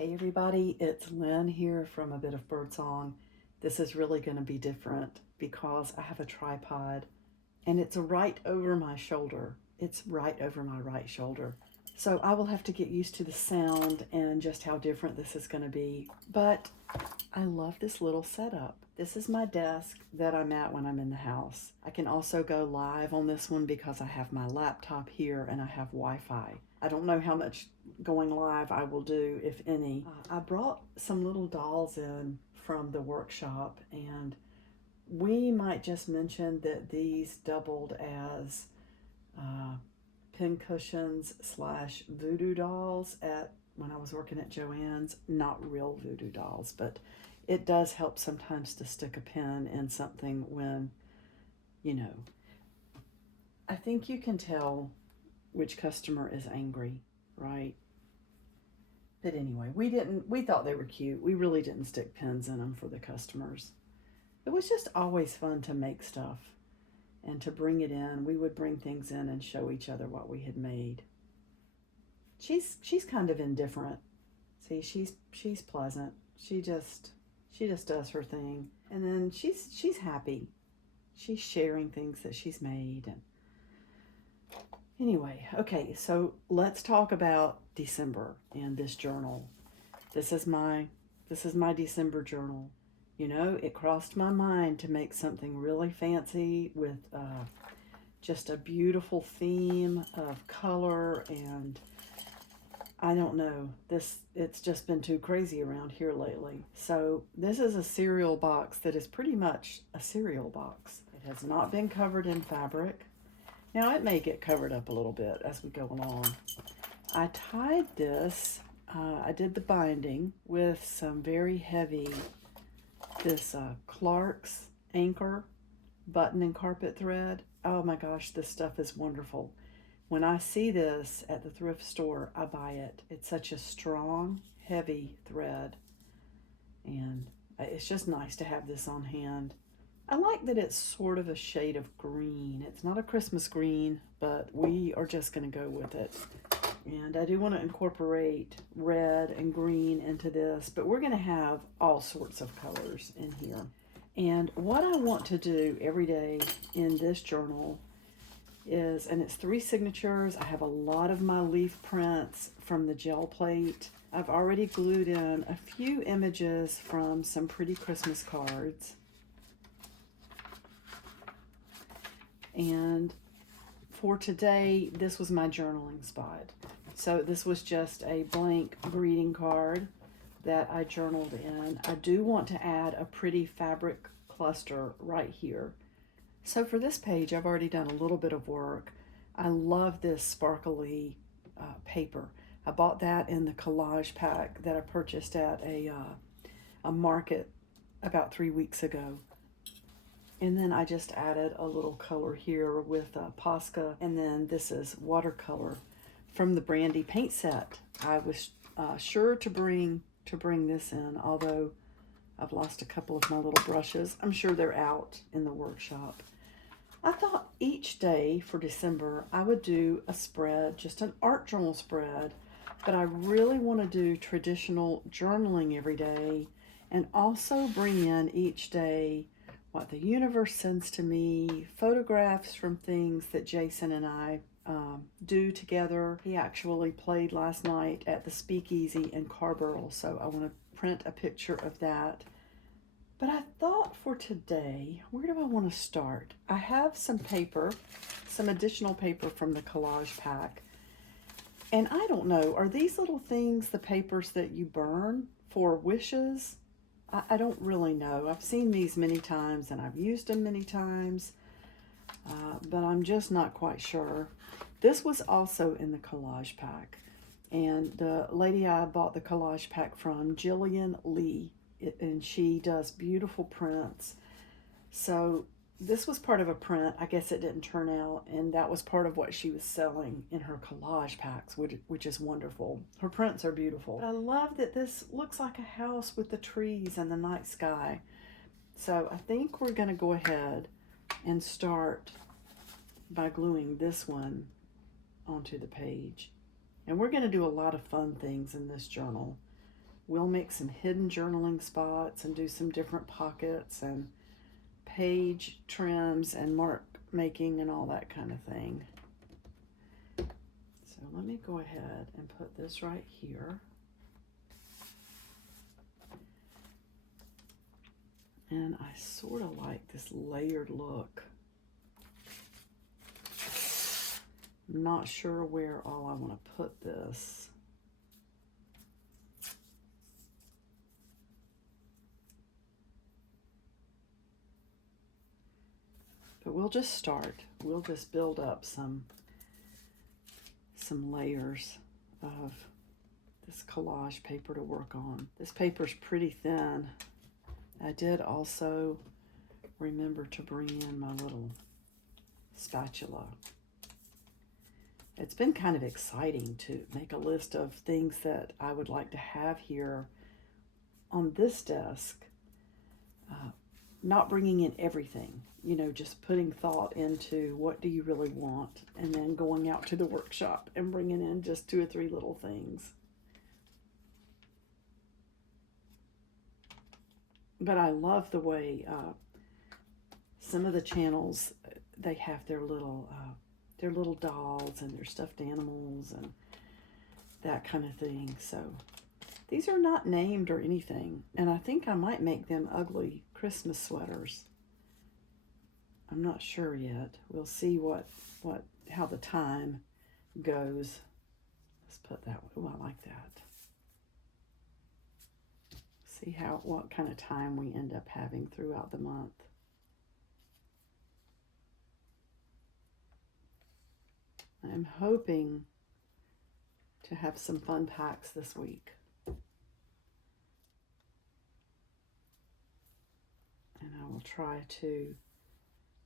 Hey everybody, it's Lynn here from A Bit of Birdsong. This is really going to be different because I have a tripod and it's right over my shoulder. It's right over my right shoulder. So I will have to get used to the sound and just how different this is going to be. But I love this little setup. This is my desk that I'm at when I'm in the house. I can also go live on this one because I have my laptop here and I have Wi-Fi. I don't know how much going live I will do, if any. I brought some little dolls in from the workshop, and we might just mention that these doubled as pin cushions / voodoo dolls at when I was working at Joann's. Not real voodoo dolls, but it does help sometimes to stick a pin in something when, you know, I think you can tell which customer is angry, right? But anyway, we thought they were cute. We really didn't stick pins in them for the customers. It was just always fun to make stuff and to bring it in. We would bring things in and show each other what we had made. She's kind of indifferent. See, she's pleasant. She just does her thing. And then she's happy. She's sharing things that she's made. And anyway, okay, so let's talk about December and this journal. This is my December journal. You know, it crossed my mind to make something really fancy with just a beautiful theme of color, and I don't know, it's just been too crazy around here lately. So this is a cereal box that is pretty much a cereal box. It has not been covered in fabric. Now it may get covered up a little bit as we go along. I tied this, I did the binding with some very heavy, this Clark's Anchor button and carpet thread. Oh my gosh, this stuff is wonderful. When I see this at the thrift store, I buy it. It's such a strong, heavy thread, and it's just nice to have this on hand. I like that it's sort of a shade of green. It's not a Christmas green, but we are just going to go with it. And I do want to incorporate red and green into this, but we're going to have all sorts of colors in here. And what I want to do every day in this journal is, and it's 3 signatures. I have a lot of my leaf prints from the gel plate. I've already glued in a few images from some pretty Christmas cards. And for today, this was my journaling spot. So this was just a blank greeting card that I journaled in. I do want to add a pretty fabric cluster right here. So for this page, I've already done a little bit of work. I love this sparkly paper. I bought that in the collage pack that I purchased at a market about 3 weeks ago. And then I just added a little color here with Posca, and then this is watercolor from the Brandy paint set. I was sure to bring this in, although I've lost a couple of my little brushes. I'm sure they're out in the workshop. I thought each day for December I would do a spread, just an art journal spread, but I really want to do traditional journaling every day and also bring in each day what the universe sends to me, photographs from things that Jason and I do together. He actually played last night at the Speakeasy in Carburl, so I want to print a picture of that. But I thought for today, where do I want to start? I have some paper, some additional paper from the collage pack. And I don't know, are these little things the papers that you burn for wishes? I don't really know. I've seen these many times and I've used them many times, but I'm just not quite sure. This was also in the collage pack, and the lady I bought the collage pack from, Jillian Lee, and she does beautiful prints. So this was part of a print. I guess it didn't turn out, and that was part of what she was selling in her collage packs, which is wonderful. Her prints are beautiful. But I love that this looks like a house with the trees and the night sky. So I think we're going to go ahead and start by gluing this one onto the page. And we're going to do a lot of fun things in this journal. we'll make some hidden journaling spots and do some different pockets and page trims and mark making and all that kind of thing. So let me go ahead and put this right here. And I sort of like this layered look. I'm not sure where all I want to put this. But we'll just start. We'll just build up some layers of this collage paper to work on. This paper's pretty thin. I did also remember to bring in my little spatula. It's been kind of exciting to make a list of things that I would like to have here on this desk. Not bringing in everything, you know, just putting thought into what do you really want, and then going out to the workshop and bringing in just 2 or 3 little things. But I love the way some of the channels, they have their little dolls and their stuffed animals and that kind of thing. So these are not named or anything, and I think I might make them ugly Christmas sweaters. I'm not sure yet. We'll see how the time goes. Let's put that way. Oh, I like that. See what kind of time we end up having throughout the month. I'm hoping to have some fun packs this week. And I will try to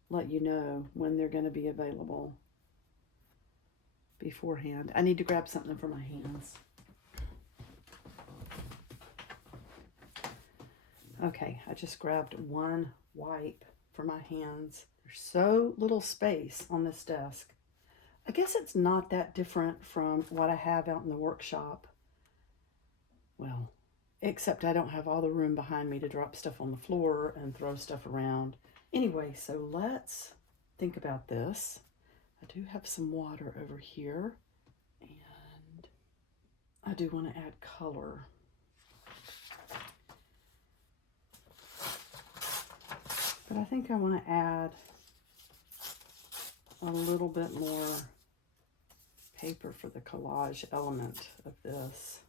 let you know when they're going to be available beforehand. I need to grab something for my hands. Okay, I just grabbed one wipe for my hands. There's so little space on this desk. I guess it's not that different from what I have out in the workshop. Well, except I don't have all the room behind me to drop stuff on the floor and throw stuff around. Anyway, so let's think about this. I do have some water over here, and I do want to add color. But I think I want to add a little bit more paper for the collage element of this.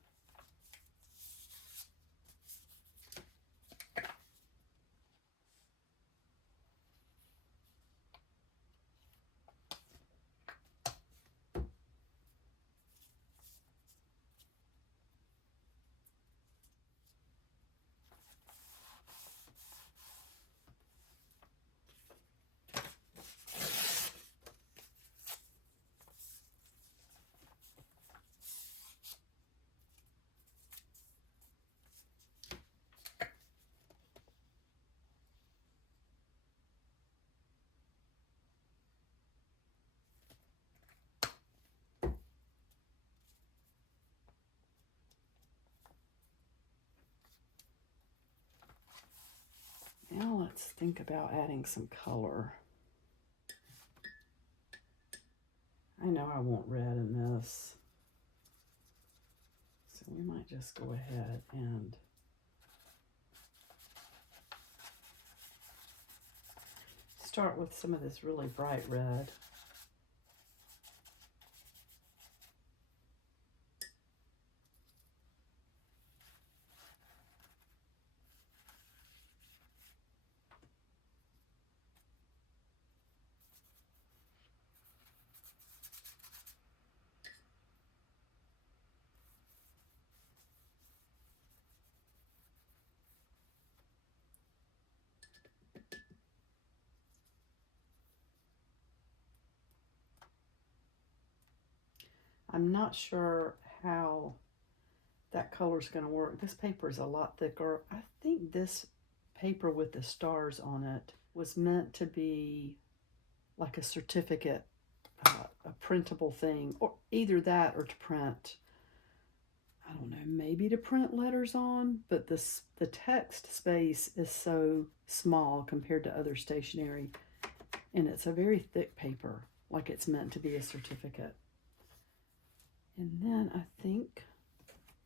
Now let's think about adding some color. I know I want red in this, so we might just go ahead and start with some of this really bright red. I'm not sure how that color is going to work. This paper is a lot thicker. I think this paper with the stars on it was meant to be like a certificate, a printable thing, or either that or to print I don't know, maybe to print letters on, but the text space is so small compared to other stationery, and it's a very thick paper, like it's meant to be a certificate. And then I think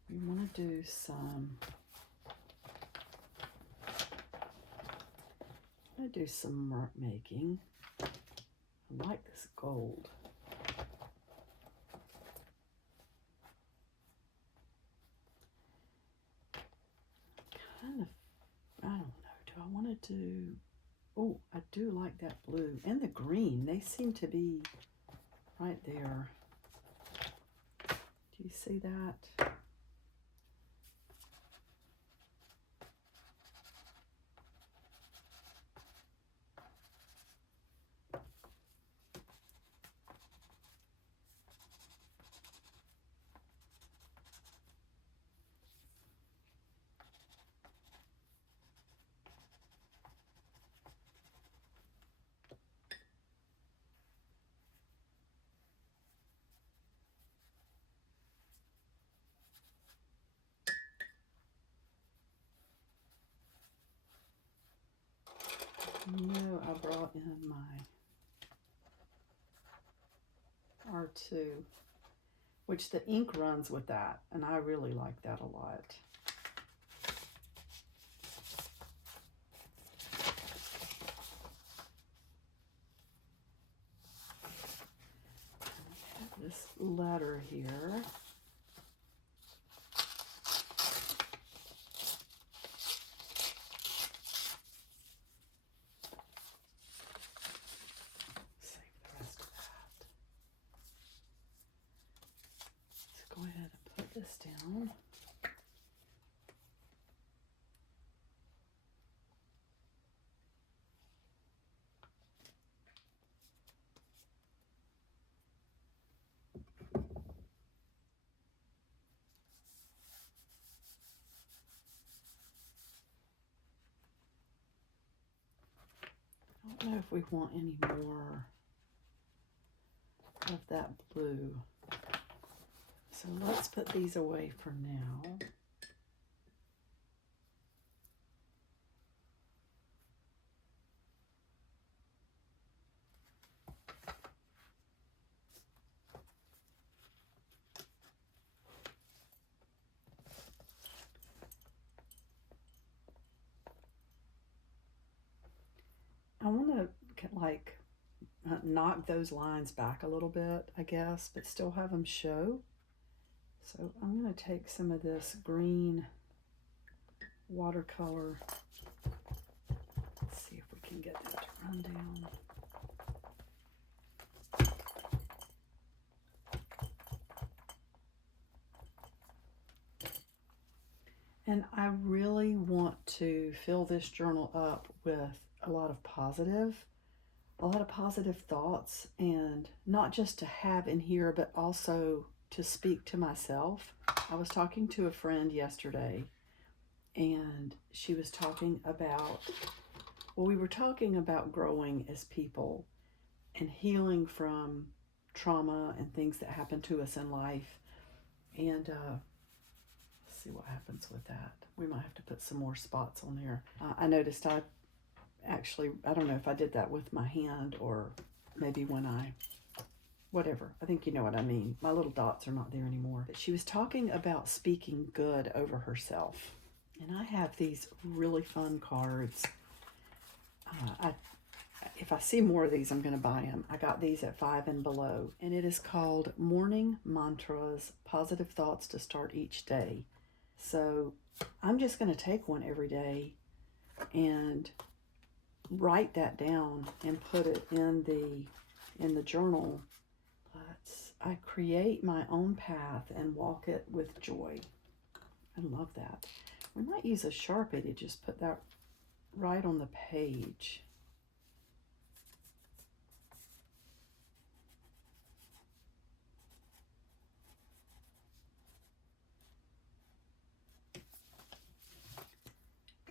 we want to do some, mark making. I like this gold. Kind of, I don't know, do I want to do, oh, I do like that blue and the green. They seem to be right there. Do you see that? No, I brought in my R2, which the ink runs with that, and I really like that a lot. I have this letter here. Go ahead and put this down. I don't know if we want any more of that blue. So let's put these away for now. I want to like knock those lines back a little bit, I guess, but still have them show. So I'm going to take some of this green watercolor. Let's see if we can get that to run down. And I really want to fill this journal up with a lot of positive thoughts, and not just to have in here, but also to speak to myself. I was talking to a friend yesterday, and she was talking about, well, we were talking about growing as people and healing from trauma and things that happen to us in life. And let's see what happens with that. We might have to put some more spots on there. I noticed I don't know if I did that with my hand or maybe when whatever. I think you know what I mean. My little dots are not there anymore. But she was talking about speaking good over herself. And I have these really fun cards. If I see more of these, I'm going to buy them. I got these at 5 and Below. And it is called Morning Mantras, Positive Thoughts to Start Each Day. So I'm just going to take one every day and write that down and put it in the journal. I create my own path and walk it with joy. I love that. We might use a Sharpie to just put that right on the page.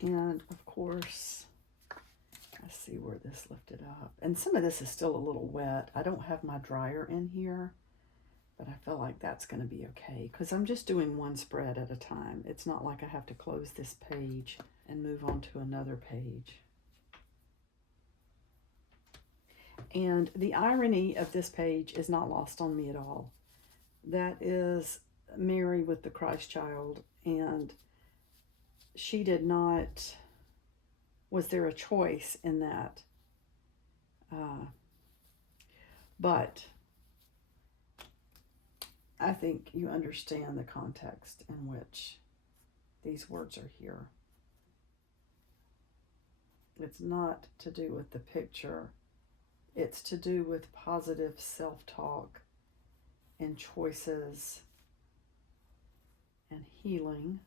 And of course, I see where this lifted up. And some of this is still a little wet. I don't have my dryer in here. But I feel like that's going to be okay because I'm just doing one spread at a time. It's not like I have to close this page and move on to another page. And the irony of this page is not lost on me at all. That is Mary with the Christ child, and she did not, was there a choice in that? But I think you understand the context in which these words are here. It's not to do with the picture. It's to do with positive self-talk and choices and healing.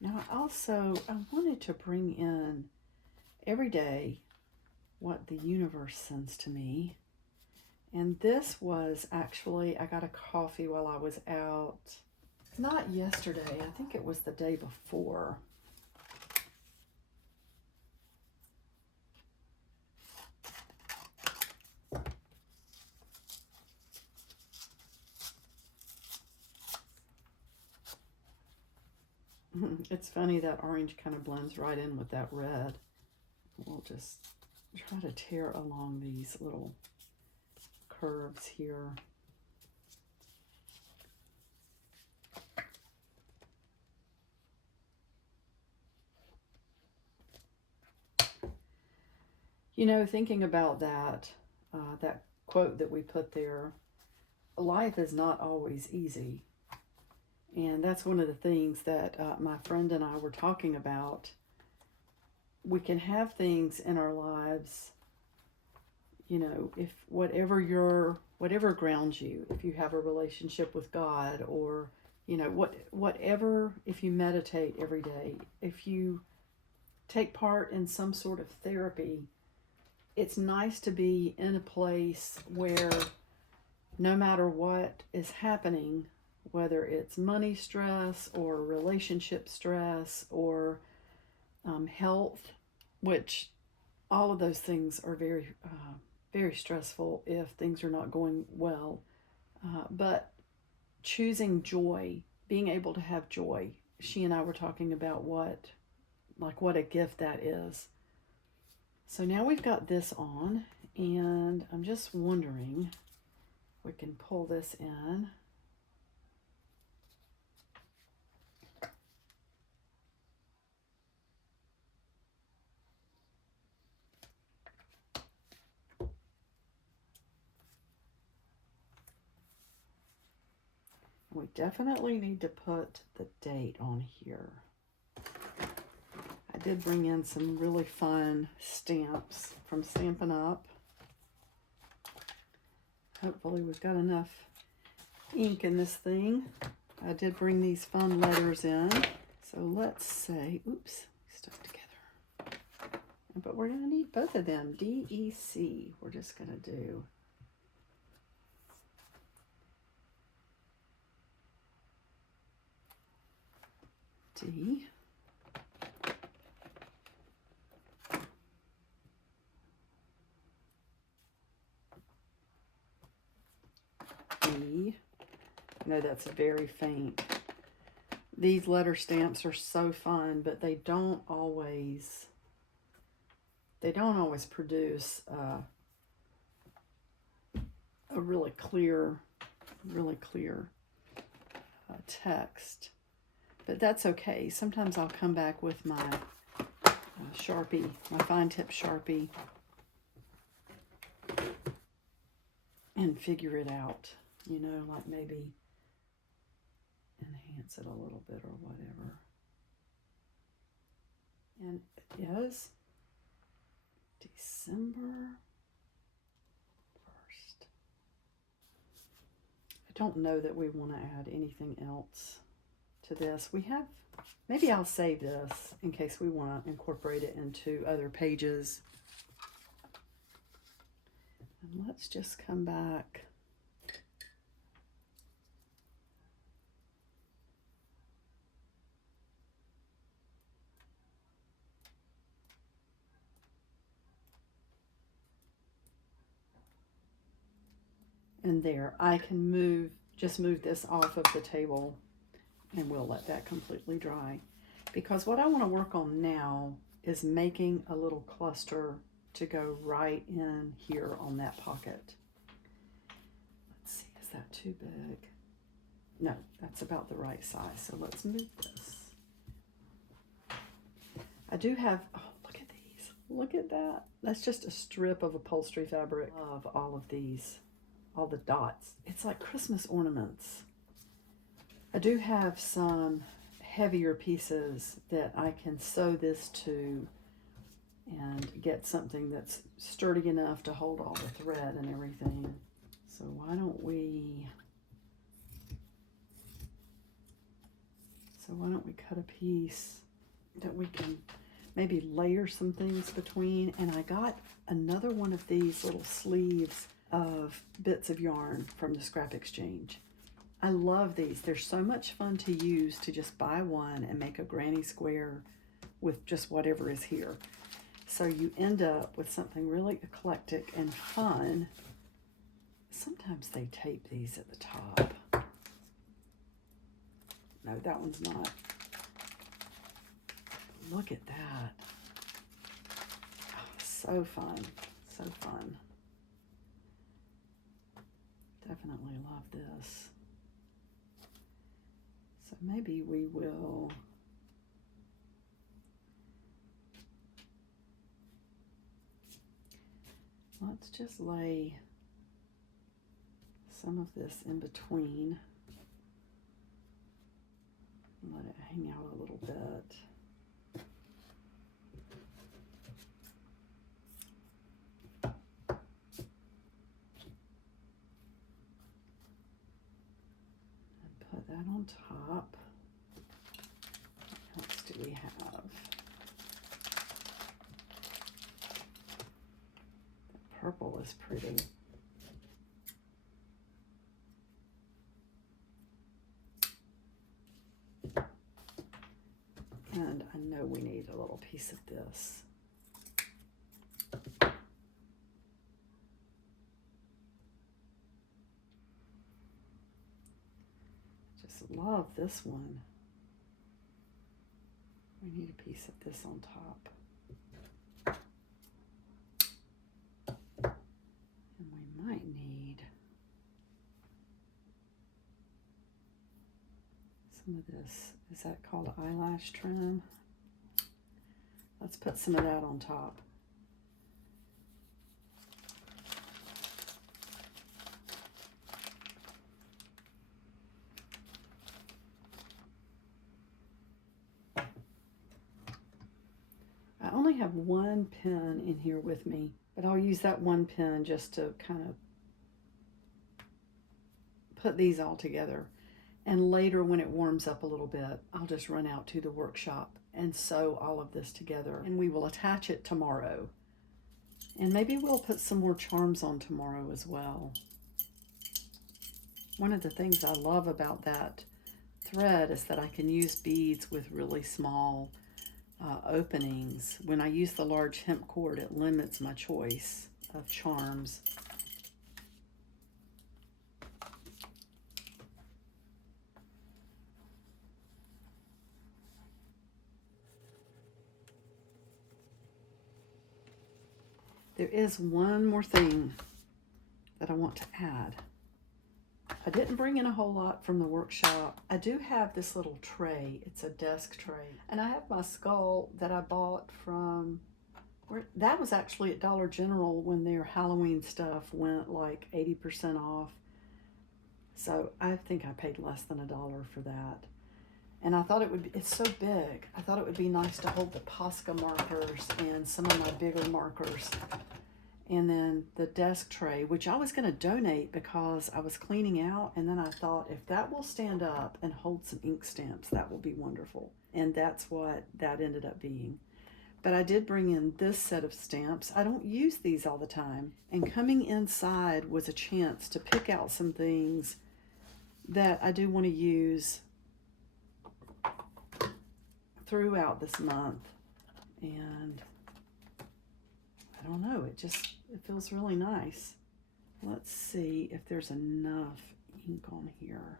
Now, I wanted to bring in every day what the universe sends to me. And this was actually, I got a coffee while I was out. Not yesterday, I think it was the day before. It's funny that orange kind of blends right in with that red. We'll just try to tear along these little curves here. You know, thinking about that quote that we put there, life is not always easy. And that's one of the things that my friend and I were talking about. We can have things in our lives, you know, if whatever grounds you, if you have a relationship with God, or, you know, whatever, if you meditate every day, if you take part in some sort of therapy, it's nice to be in a place where no matter what is happening, whether it's money stress or relationship stress or health, which all of those things are very, very stressful if things are not going well. But choosing joy, being able to have joy. She and I were talking about what a gift that is. So now we've got this on, and I'm just wondering if we can pull this in. We definitely need to put the date on here. I did bring in some really fun stamps from Stampin' Up. Hopefully we've got enough ink in this thing. I did bring these fun letters in. So let's say, oops, stuck together. But we're going to need both of them. D-E-C. We're just going to do. D. E. I know that's very faint. These letter stamps are so fun, but they don't always produce a really clear text. But that's okay. Sometimes I'll come back with my Sharpie, my fine tip Sharpie, and figure it out. You know, like maybe enhance it a little bit or whatever. And it is December 1st. I don't know that we want to add anything else to this. We have, maybe I'll save this in case we want to incorporate it into other pages. And let's just come back. And there, I can just move this off of the table, and we'll let that completely dry. Because what I want to work on now is making a little cluster to go right in here on that pocket. Let's see, is that too big? No, that's about the right size. So let's move this. I do have, oh, look at these. Look at that. That's just a strip of upholstery fabric. I love all of these, all the dots. It's like Christmas ornaments. I do have some heavier pieces that I can sew this to and get something that's sturdy enough to hold all the thread and everything. So why don't we cut a piece that we can maybe layer some things between. And I got another one of these little sleeves of bits of yarn from the Scrap Exchange. I love these. They're so much fun to use, to just buy one and make a granny square with just whatever is here. So you end up with something really eclectic and fun. Sometimes they tape these at the top. No, that one's not. Look at that. Oh, so fun. So fun. Definitely love this. So maybe we will let's just lay some of this in between. Let it hang out a little bit. And put that on top. What else do we have? The purple is pretty. And I know we need a little piece of this. Just love this one. We need a piece of this on top. And we might need some of this. Is that called eyelash trim? Let's put some of that on top. I only have one pin in here with me, but I'll use that one pin just to kind of put these all together. And later, when it warms up a little bit, I'll just run out to the workshop and sew all of this together. And we will attach it tomorrow. And maybe we'll put some more charms on tomorrow as well. One of the things I love about that thread is that I can use beads with really small openings. When I use the large hemp cord, it limits my choice of charms. There is one more thing that I want to add. I didn't bring in a whole lot from the workshop. I do have this little tray. It's a desk tray. And I have my skull that I bought from, that was actually at Dollar General when their Halloween stuff went like 80% off. So I think I paid less than $1 for that. And I thought it would be, it's so big. I thought it would be nice to hold the Posca markers and some of my bigger markers. And then the desk tray, which I was going to donate because I was cleaning out. And then I thought, if that will stand up and hold some ink stamps, that will be wonderful. And that's what that ended up being. But I did bring in this set of stamps. I don't use these all the time. And coming inside was a chance to pick out some things that I do want to use throughout this month. And I don't know, it feels really nice. Let's see if there's enough ink on here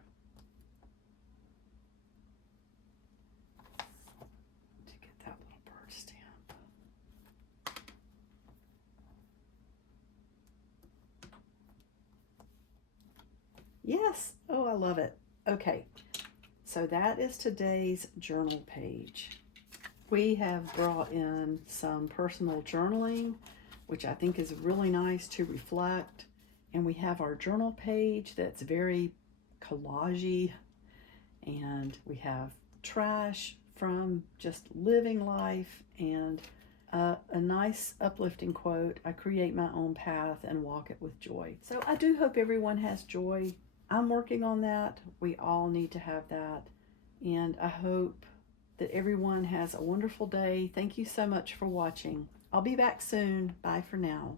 to get that little bird stamp. Yes. Oh, I love it. Okay. So that is today's journal page. We have brought in some personal journaling, which I think is really nice to reflect. And we have our journal page that's very collagey. And we have trash from just living life and a nice uplifting quote. I create my own path and walk it with joy. So I do hope everyone has joy. I'm working on that. We all need to have that. And I hope that everyone has a wonderful day. Thank you so much for watching. I'll be back soon. Bye for now.